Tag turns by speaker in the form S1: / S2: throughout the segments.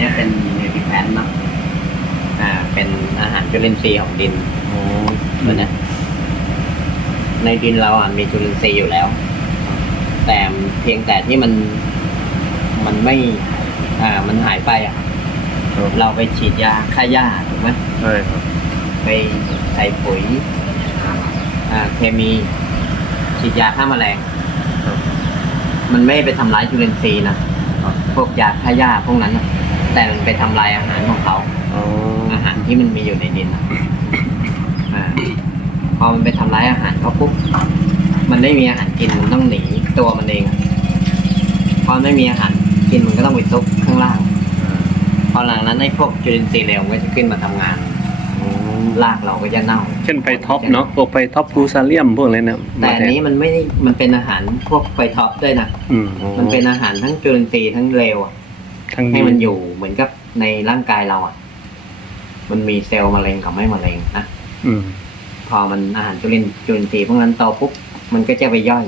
S1: นี้ยเป็นนิวทริแพนเนาะอ่า เป็นอาหารจุลินทรีย์ของดิน
S2: อ๋อ
S1: ตัวเนี้ยในดินเราอะมีจุลินทรีย์อยู่แล้ว แต่เพียงแต่ที่มันมันไม่ อ่า มันหายไปอะ
S2: ครับ
S1: เราไปฉีดยาฆ่าหญ้าถูกไหม
S2: ใช่ครับ
S1: ไปใส่ปุ๋ย อ่า เคมี ฉีดยาฆ่าแมลง
S2: ครับ
S1: มันไม่ไปทำร้ายจุลินทรีย์นะพวกยาฆ่าหญ้าพวกนั้นน่ะ แต่มันไปทำลายอาหารของเขา
S2: อ๋อ
S1: อาหารที่มันมีอยู่ในดินอะอ่าพอมันไปทำร้ายอาหารเขาปุ๊บ มันไม่มีอาหารกินมันต้องหนีตัวมันเองอะพอไม่มีอาหารกินมันก็ต้องไปซุกข้างล่าง พอหลังนั้นไอ้พวกจุลินทรีย์เร็วมันก็จะขึ้นมาทำงาน
S2: อ๋อ
S1: รากเราก็จะเน่า
S3: เช่นไฟท็อปเนาะพวกไฟท็อปฟูซาเลียมพวกอะไรเนี่ย
S1: แต่อันนี้มันไม่ได้มันเป็นอาหารพวกไฟท็อปด้วยนะ
S3: อืม
S1: มันเป็นอาหารทั้งจุลินทรีย์ทั้งเร็วอะ
S3: ทั้ง
S1: ให้
S3: ดี
S1: มันอยู่เหมือนกับในร่างกายเราอะ มันมีเซลล์มะเร็งกับไม่มะเร็งนะ
S3: อืม
S1: พอมันอาหารจุลินจุลินทรีย์พวกนั้นโตปุ๊บมันก็จะไปย่อย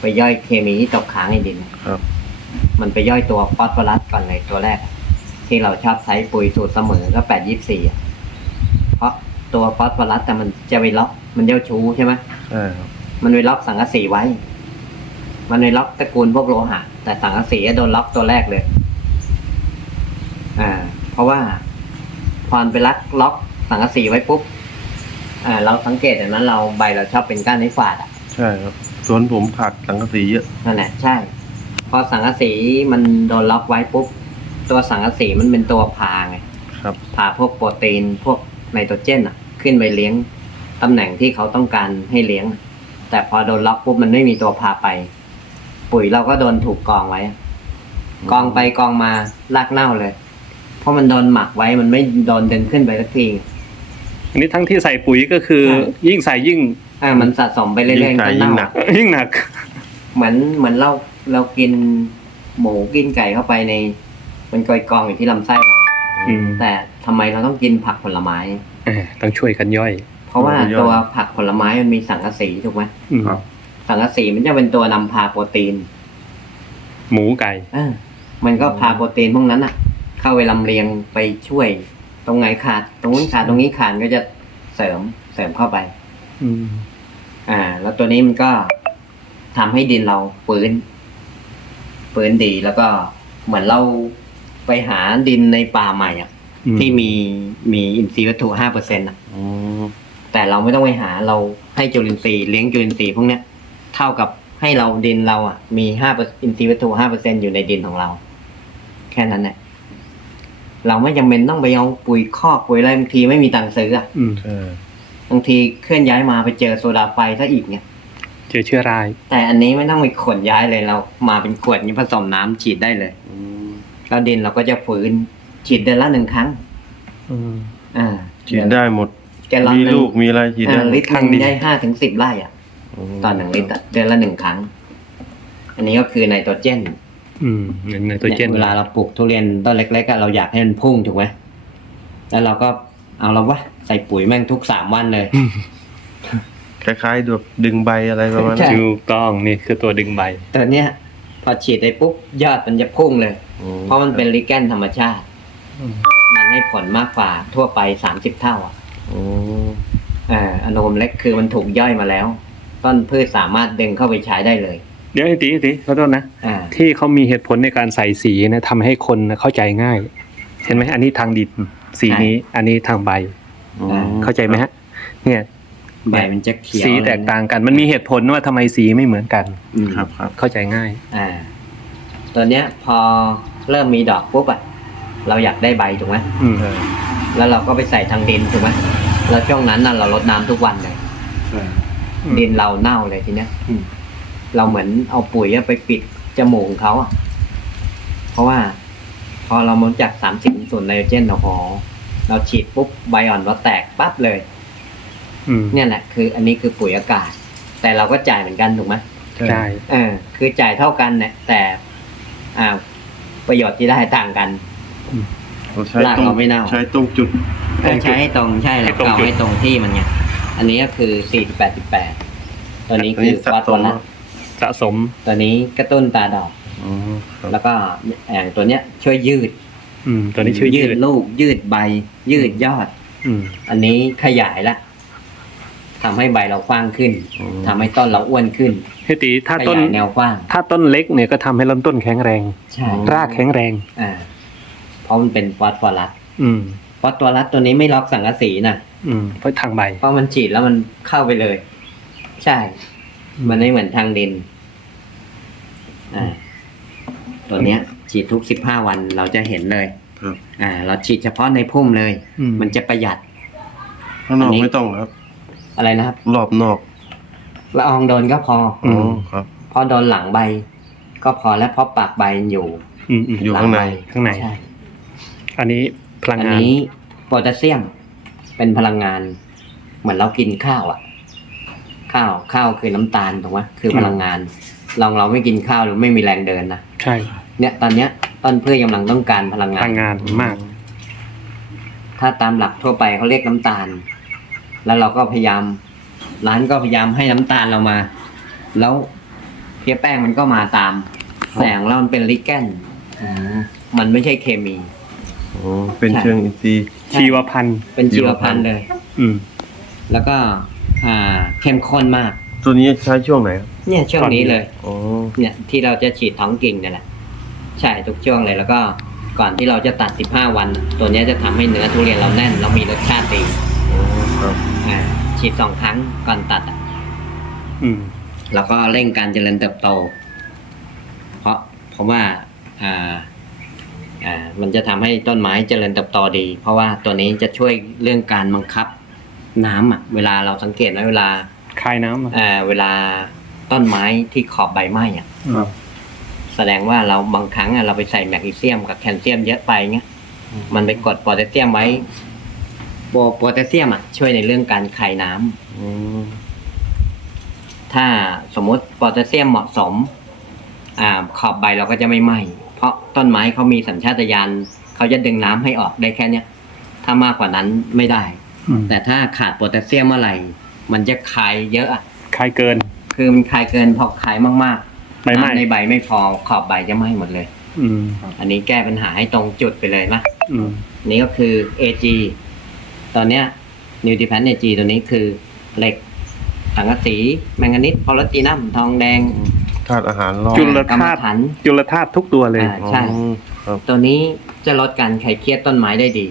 S1: ไปย่อยเคมีที่ตกค้างในดิน
S2: ครับ
S1: มันไปย่อยตัวฟอสฟอรัสก่อนเลยตัวแรก ที่เราชอบใช้ปุ๋ยสูตรเสมอก็แปดยี่สี่ะเพราะตัวฟอสฟอรัสแต่มันจะไปล็อกมันเจ้าชู้ใช่ไหม
S2: ใช่ครับ
S1: มันไปล็อกสังกะสีไว้ มันไปล็อกตระกูลพวกโลหะ แต่สังกะสีโดนล็อกตัวแรกเลย อ่า เพราะว่าความไปลักล็อกสังกะสีไว้ปุ๊บ อ่า เราสังเกตอย่างนั้นเราใบเราชอบเป็นก้านไม้ฝาดอะ
S2: ใช่ครับสวนผมผักสังกะสีเยอะ
S1: นั่นแหละใช่ พอสังกะสีมันโดนล็อกไว้ปุ๊บ ตัวสังกะสีมันเป็นตัวพาไง
S2: ครับ
S1: พาพวกโปรตีนพวกไนโตรเจนอะ ขึ้นไปเลี้ยงตำแหน่งที่เขาต้องการให้เลี้ยง แต่พอโดนล็อกปุ๊บมันไม่มีตัวพาไป ปุ๋ยเราก็โดนถูกกองไว้ กองไปกองมารากเน่าเลย เพราะมันโดนหมักไว้มันไม่โดนดึงขึ้นไปสักที
S3: อันนี้ทั้งที่ใส่ปุ๋ยก็คือ
S1: ใช่
S3: ยิ่งใส่ยิ่ง
S1: อ่า มันสะสมไปเรื่
S2: ยิ่
S1: อย
S2: ง
S1: ๆ
S2: ใส่
S1: ก็
S2: ยิ่ง
S1: เน่า
S2: หนัก
S3: ยิ่งหนัก
S1: เหมือนเหมือนเราเรากินหมูกินไก่เข้าไปใน มันกอยกองอยู่ที่ลำไส้เรา
S3: อืม
S1: แต่ทำไมเราต้องกินผักผลไม้
S3: เออต้องช่วยกันย่อย
S1: เพราะว่า
S2: ย่อย
S1: ตัวผักผลไม้มันมีสังกะสีถูกไหม
S3: อืม
S2: ครับ
S1: สังกะสีมันจะเป็นตัวนำพาโปรตีน
S3: หมูไก่
S1: เออมันก็พาโปรตีนพวกนั้นอะ เข้าไปลำเลียงไปช่วย ตรงไหนขาด ตรงนู้นขาดตรงนี้ขาดก็จะเสริมเสริมเข้าไป
S3: อืม
S1: อ่า แล้วตัวนี้มันก็ทำให้ดินเราฟื้นฟื้นดีแล้วก็เหมือนเราไปหาดินในป่าใหม่อะ
S3: อืม
S1: ที่มีมีอินทรีย์วัตถุห้าเปอร์เซ็นต์อะ
S2: อ๋อ
S1: แต่เราไม่ต้องไปหาเราให้จุลินทรีย์เลี้ยงจุลินทรีย์พวกเนี้ย เท่ากับให้เราดินเราอะ มีห้าอินทรีย์วัตถุห้าเปอร์เซ็นอยู่ในดินของเรา แค่นั้นแหละเราไม่จำเป็นต้องไปเอาปุ๋ยคอกปุ๋ยอะไรบางทีไม่มีตังค์ซื้ออะ
S3: อืม
S2: ใช่
S1: บางทีเคลื่อนย้ายมาไปเจอโซดาไฟซะอีกเนี่ย
S3: เจอเชื้อราย
S1: แต่อันนี้ไม่ต้องไปขนย้ายเลยเรา มาเป็นขวดนี้ผสมน้ำฉีดได้เลย
S2: อืม
S1: แล้วดินเราก็จะฟื้นฉีดเดือนละหนึ่งครั้ง
S3: อืม
S1: อ่า
S2: ฉีดได้หมด
S1: แกลลอน
S2: มี
S1: หนึ่ง
S2: ลูกมีอะไรฉีดได้
S1: อ่า
S2: หมด
S1: ลิตรห
S3: ครั้ง
S1: นึ่
S3: เดี
S1: ง
S3: ยว
S1: ได้ห้าถึงสิบไร่อะ ต่อหนึ่งลิตรอะเดือนละหนึ่งครั้ง อันนี้ก็คือไนโตรเจน
S3: อืมไนโตรเจน
S1: เวลาเราปลูกทุเรียนต้นเล็กๆอะเราอยากให้มันพุ่งถูกไหมแล้วเราก็เอาแล้ววะใส่ปุ๋ยแม่งทุกสามวันเลย
S2: คล้ายๆแบบดึงใบอะไรประมาณ
S1: ใช่
S2: นั้น
S3: ถูกต้องนี่คือตัวดึงใบ
S1: แต่เนี้ยพอฉีดไปปุ๊บยอดมันจะพุ่งเลย
S2: อืม
S1: เพราะมันเป็นลิแกนธรรมชาติ
S3: อืม
S1: มันให้ผลมากกว่าทั่วไปสามสิบเท่าอะ
S2: อ๋อ
S1: อ่าอนุมเล็กคือมันถูกย่อยมาแล้ว ต้นพืชสามารถดึงเข้าไปใช้ได้เลย
S3: เดี๋ยวไอ้ตีไอ้ตีขอโทษนะ
S1: อ่า
S3: ที่เขามีเหตุผลในการใส่สีนะทำให้คนเข้าใจง่าย เห็นไหมอันนี้ทางดินสีนี้ อันนี้ทางใบ
S2: อ๋อ
S3: เข้าใจไหมฮะ เนี่ย
S1: ใบมันจะเขียว
S3: สีแตกต่างกัน มันมีเหตุผลว่าทำไมสีไม่เหมือนกัน
S1: อืม
S2: ครับครับ
S3: เข้าใจง่าย
S1: อ่าตัวเนี้ยพอเริ่มมีดอกปุ๊บอะเราอยากได้ใบถูกไหม
S3: อืม
S2: ใช่
S1: แล้วเราก็ไปใส่ทางดินถูกไหมแล้วช่วงนั้นน่ะเราลดน้ำทุกวันเลย
S2: ใช่
S1: ดินเราเน่าเลยทีเนี้ย
S2: อืม
S1: เราเหมือนเอาปุ๋ยอะไปปิดจมูกของเขาอะเพราะว่า พอเรามนจากสามสิบส่วนไนโตรเจนเราพอเราฉีดปุ๊บใบอ่อนเราแตกปั๊บเลย
S3: อืม
S1: เนี่ยแหละคืออันนี้คือปุ๋ยอากาศ แต่เราก็จ่ายเหมือนกันถูกไหม
S3: ใช่
S1: เออคือจ่ายเท่ากันเนี่ยแต่ อ่า ประโยชน์ที่ได้ต่างกัน
S2: เราใช้
S1: ราก
S2: ตรง
S1: เราไม่เน่า
S2: ใช้ตรงจุด
S1: เออใช้ให้ตรงใช่แล้วเอาให้ตรงที่มันไง อันนี้ก็คือสี่สิบแปดสิบแปดตัวนี้คือ
S2: สะ
S1: ฟอส
S2: ส
S1: ฟอ
S2: ม
S1: รัส
S3: สะสม
S1: ตัวนี้กระตุ้นตาดอก
S2: อ๋อครับ
S1: แล้วก็อย่างตัวเนี้ยช่วยยืด
S3: อืม ตัวนี้ชื่อยื
S1: ยื
S3: ด
S1: ดลูก ยืดใบ ยืดยอด
S3: อืม
S1: อันนี้ขยายละทำให้ใบเรากว้างขึ้น
S2: อืม
S1: ทำให้ต้นเราอ้วนขึ้น
S3: เฮยตีถ้า
S1: ข
S3: ต้น
S1: ยายแนวกว้าง
S3: ถ้าต้นเล็กเนี่ยก็ทำให้ลำต้นแข็งแรง
S1: ใช่
S3: รากแข็งแรง
S1: อ่า เพราะมันเป็นฟอสฟอรัส
S3: อืม
S1: ฟอสฟอรัสตัวนี้ไม่ล็อกสังกะสีนะ
S3: อืมเพราะทางใบ
S1: เพราะมันฉีดแล้วมันเข้าไปเลย ใช่ มันไม่เหมือนทางดิน อ่า ตัวเนี้ย ฉีดทุกสิบห้าวันเราจะเห็นเลย
S2: ครับ
S1: อ่า เราฉีดเฉพาะในพุ่มเลย
S3: อืม
S1: มันจะประหยัด
S2: ข้างนอก
S1: อันนี้
S2: ไม่ต้องครับ
S1: อะไรนะครับ
S2: รอบนอก
S1: ละอองโดนก็พอ
S3: อื
S2: อ๋อ
S3: ม
S2: ครับ
S1: พอโดนหลังใบ ก็พอแล้วเพราะปากใบอยู่
S3: อืมอืม
S2: อยู่ข้างใน
S1: หลัใบ
S3: ข้างใน
S1: ใช่
S3: อันนี้พลัง
S1: อัน
S3: งาน
S1: นี้โพแทสเซียม เป็นพลังงาน เหมือนเรากินข้าวอะข้าวข้าวคือน้ำตาลถูกไหมคือพลังงานลองเราไม่กินข้าวหรือไม่มีแรงเดินนะ
S3: ใช่
S1: เนี่ยตอนเนี้ยต้นพืชกำลังต้องการพลัง
S3: พ
S1: งา
S3: ลั
S1: น
S3: งงานมาก
S1: ถ้าตามหลักทั่วไปเขาเรียกน้ำตาล แล้วเราก็พยายาม ร้านก็พยายามให้น้ำตาลเรามา แล้วเพี้ยแป้งมันก็มาตามแต่ของเรามันเป็นลิกแกนมันไม่ใช่เคมี
S2: อ๋อเป็นเชิงอินทรีย์
S3: ชีวพันธุ์
S1: เป็นชีวพันธุ์เลย
S3: อืม
S1: แล้วก็อ่าเข้มข้นมาก
S2: ตัวนี้ใช้ช่วงไหนครับ
S1: เนี่ยช่วงนี้เลย
S2: อ๋อ
S1: เนี่ยที่เราจะฉีดท้องกิ่งเนี่ยแหละใช่ทุกช่วงเลยแล้วก็ก่อนที่เราจะตัด 15 วัน ตัวเนี้ยจะทำให้เนื้อทุเรียนเราแน่น เรามีรสชาติดี
S2: อ๋อครับ
S1: อ่าฉีดสองครั้งก่อนตัดอะ
S3: อืม
S1: แล้วก็เร่งการเจริญเติบโต เพราะเพราะว่าอ่า อ่ามันจะทำให้ต้นไม้เจริญเติบโตดี เพราะว่าตัวนี้จะช่วยเรื่องการบังคับน้ำอะเวลาเราสังเกตนะเวลา
S3: คายน้ำอะ
S1: อ่าเวลาต้นไม้ที่ขอบใบไหม้อะ
S3: ครับ
S1: แสดงว่าเราบางครั้งอะเราไปใส่แมกนีเซียมกับแคลเซียมเยอะไปเงี้ยมันไปกดโพแทสเซียมไว้โปโพแทสเซียมอะช่วยในเรื่องการคายน้ำ
S2: อืม
S1: ถ้าสมมติโพแทสเซียมเหมาะสม อ่าขอบใบเราก็จะไม่ไหม้เพ ราะต้นไม้เขามีสัญชาตญาณเขาจะดึงน้ำให้ออกได้แค่เนี้ยถ้ามากกว่านั้นไม่ได้
S3: อืม
S1: แต่ถ้าขาดโพแทสเซียมเมื่อไหร่มันจะคายเยอะอะ
S3: คายเกินคือ
S1: คือมันคายเกินพอคายมากๆ
S3: ใบไหม้
S1: น้ำในใบไม่พอขอบใบจะไหม้หมดเลย
S3: อืม
S1: อันนี้แก้ปัญหาให้ตรงจุดไปเลยนะ
S3: อืม
S1: นี่ก็คือ AG ตอนเนี้ยนิวติแพน AG ตัวนี้คือเหล็กสังกะสีแมงกานิสพอลลาจีนัมทองแดง
S2: ธาตุอาหารรอบ
S3: จุล
S1: กรรม
S3: ธาตุ
S1: ฐาน
S3: จุลธาตุทุกตัวเลย
S1: อ่า ใช่
S2: อ๋อครับ
S1: ตัวนี้จะลดการไขเครียดต้นไม้ได้ดี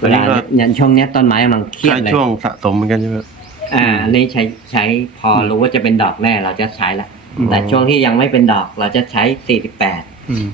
S2: อั
S1: เวน
S2: นี้
S1: ลา
S2: ก็
S1: เนี่ยช่วงเนี้ยต้นไม้กำลังเครียด
S2: ใช้
S1: เลย
S2: ช่วงสะสมเหมือนกันใช่ไหมครับ
S1: อ่าอันนี้ใช้ใช้พอรู้ว่าจะเป็นดอกแน่เราจะใช้ละ
S3: อืม
S1: แต่ช่วงที่ยังไม่เป็นดอกเราจะใช้48
S3: อืม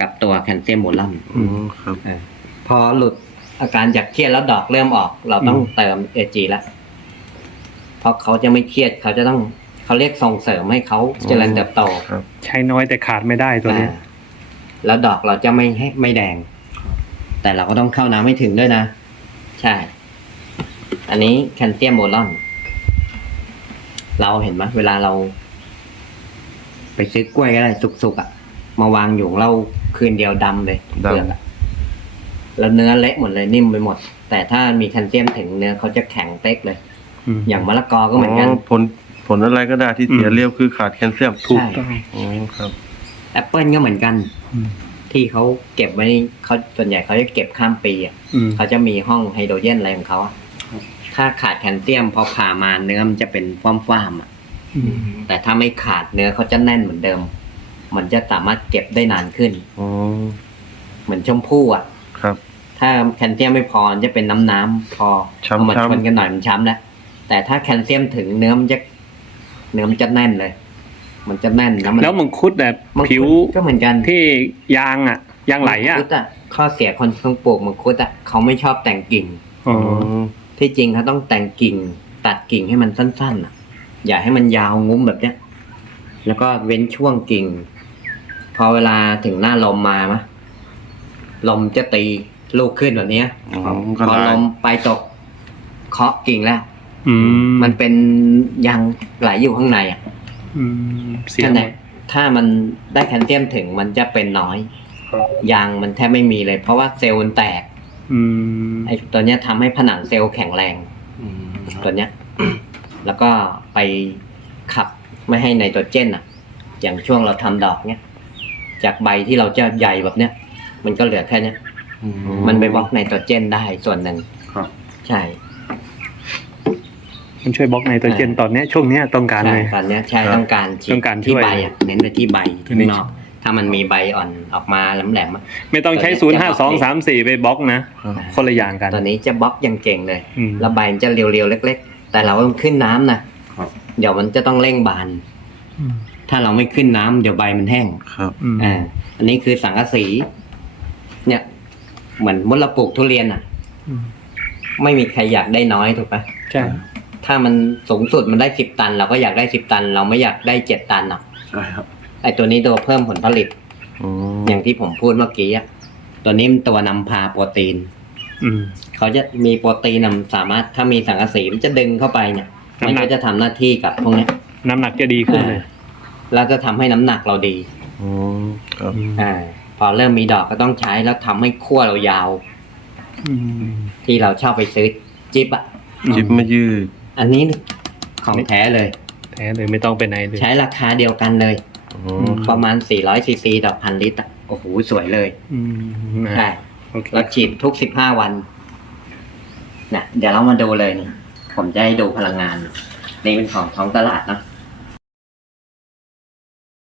S1: กับตัวแคลเซียมโบลัม
S2: อืมครับ
S1: อ่าพอหลุดอาการจากเครียดแล้วดอกเริ่มออก เราต้อง
S3: อืม
S1: เติมเอจีละเพราะเขาจะไม่เครียดเขาจะต้อง เขาเรียกส่งเสริมให้เขาเจริญเติบโต
S2: ครับ
S3: ใช้น้อยแต่ขาดไม่ได้ตัวนี้
S1: อ่าแล้วดอกเราจะไม่ให้ไม่แดง แต่เราก็ต้องเข้าน้ำให้ถึงด้วยนะ ใช่ อันนี้แคลเซียมโบลอน เราเห็นไหมเวลาเรา ไปซื้อกล้วยอะไรสุกๆอะ มาวางอยู่ของเราคืนเดียวดำเลย
S2: ดำ
S1: เปลือกอะแล้วเนื้อเละหมดเลยนิ่มไปหมด แต่ถ้ามีแคลเซียมถึงเนื้อเขาจะแข็งเต็กเลย
S3: อืม
S1: อย่างมะละกอก็เหมือนกัน
S2: ผล ผลอะไรก็ได้ที่เสีย
S3: อืม
S2: เรียบคือขาดแคลเซียม
S3: ถูก
S1: ใช่
S3: ต้อง
S2: อ๋อครับ
S1: แอปเปิลก็เหมือนกัน
S3: อืม
S1: ที่เขาเก็บไว้เขาส่วนใหญ่เขาจะเก็บข้ามปีอะ
S3: อืม
S1: เขาจะมีห้องไฮโดรเจนอะไรของเขาอะถ้าขาดแคลเซียมพอผ่ามาเนื้อมันจะเป็นฟ้ามๆอะ
S3: อืม
S1: แต่ถ้าไม่ขาดเนื้อเขาจะแน่นเหมือนเดิม มันจะสามารถเก็บได้นานขึ้น
S2: อ๋อ
S1: เหมือนชมพู่อะ
S2: ครับ
S1: ถ้าแคลเซียมไม่พอมันจะเป็นน้ำน้ำๆพอ
S2: ช้ำๆ
S1: เอามาชนกันหน่อยมันช้ำแล้วแต่ถ้าแคลเซียมถึงเนื้อมันจะ เนื้อมันจะแน่นเลย มันจะแน่นแล้วมัน
S3: แล้วมังคุดแบบ
S1: มังคุด
S3: ผิว
S1: ก็เหมือนกัน
S3: ที่ยางอะ ยางไหลอะ
S1: มังคุดอะข้อเสียคนที่ปลูกมังคุดอะเขาไม่ชอบแต่งกิ่ง
S3: อ๋อ
S1: ที่จริงเขาต้องแต่งกิ่ง ตัดกิ่งให้มันสั้นๆอะ อย่าให้มันยาวงุ้มแบบเนี้ย แล้วก็เว้นช่วงกิ่ง พอเวลาถึงหน้าลมมามะลมจะตีลูกขึ้นแบบเนี้ย
S2: อ๋อก็
S1: พอ
S2: ได้
S1: ลมไปตกเคาะกิ่งแล้ว
S3: อืม
S1: มันเป็นยางไหลอยู่ข้างในอะ
S3: อืมเสีย
S1: นั่
S3: ง
S1: นแหละถ้ามันได้แคลเซียมถึงมันจะเป็นน้อยยางมันแทบไม่มีเลย เพราะว่าเซลล์มันแตก
S3: อืม
S1: ไอ้ตัวเนี้ยทำให้ผนังเซลล์แข็งแรง
S2: อืม
S1: ตัวเนี้ย แล้วก็ไปขับไม่ให้ไนโตรเจนอะ อย่างช่วงเราทำดอกเนี้ย จากใบที่เราจะใหญ่แบบเนี้ย มันก็เหลือแค่เนี้ย
S2: อื
S1: มันไปบล็อกไนโตรเจนได้ส่วนหนึ่ง
S2: ครับ
S1: ใช่
S3: มันช่วยบล็อกไนโตรเจนตอนเนี้ยช่วงเนี้ยต้องการ
S1: ใช่
S3: เลย
S1: ตอนเนี้ยใช่ต้องการฉีด
S3: ต้องการช่
S1: ที่
S3: วย
S1: ใบอะเน้นไปที่ใบ
S3: อั
S1: ที่
S3: นนี้
S1: นอก ถ้ามันมีใบอ่อนออกมาแหลมๆอะ
S3: ไม่ต้องใช้
S1: ต
S3: ศู
S1: อน
S3: นย์
S1: เนี้
S3: ห้ายสองสามสี่ไปบล็อกนะ
S2: ครับ
S3: คนละอย่างกัน
S1: ตอนนี้จะบล็อกอย่างเก่งเลย
S3: อืม
S1: แล้วใบมันจะเรียวๆเล็ก ๆ แต่เราต้องขึ้นน้ำนะครับ เดี๋ยวมันจะต้องเร่งบาน
S3: อืม
S1: ถ้าเราไม่ขึ้นน้ำเดี๋ยวใบมันแห้ง
S2: ครับ
S3: อืม
S1: อ่าอันนี้คือสังกะสี เนี่ย เหมือนมุดเราปลูกทุเรียนอะ
S3: อืม
S1: ไม่มีใครอยากได้น้อยถูกปะ
S3: ใช่
S1: ถ้ามันสูงสุดมันได้สิบตัน เราก็อยากได้สิบตัน เราไม่อยากได้เจ็ดตันหรอก
S2: ใช่ครับ
S1: ไอตัวนี้ตัวเพิ่มผลผลิต
S2: อืม
S1: อย่างที่ผมพูดเมื่อกี้อะตัวนี้มันตัวนำพาโปรตีน
S3: อืม
S1: เขาจะมีโปรตีนนำสามารถถ้ามีสังกะสีมันจะดึงเข้าไปเนี่ย มัน
S3: น้ำหนัก
S1: ก็จะทำหน้าที่กับพวกเนี้ย
S3: น้ำหนักจะดีขึ้นเลย
S1: แล้วจะทำให้น้ำหนักเราดี
S2: อืมครับ
S3: อืม
S1: อ่า พอเริ่มมีดอกก็ต้องใช้แล้วทำให้ขั้วเรายาว
S3: อืม
S1: ที่เราชอบไปซื้อจิ๊บอะ
S2: จิบมายืด
S1: อันนี้ของแท้เลย
S3: แท้เลยไม่ต้องไปไหนเลย
S1: ใช้ราคาเดียวกันเลย
S2: อ๋อ
S1: ประมาณ 400ซีซีต่อพันลิตรอะโอ้โห สวยเลย
S3: อืม
S1: ใช่
S3: โอเค
S1: เราฉีดทุก 15 วันนะเดี๋ยวเรามาดูเลยนี่ ผมจะให้ดูพลังงาน นี่เป็นของท้องตลาดเนอะ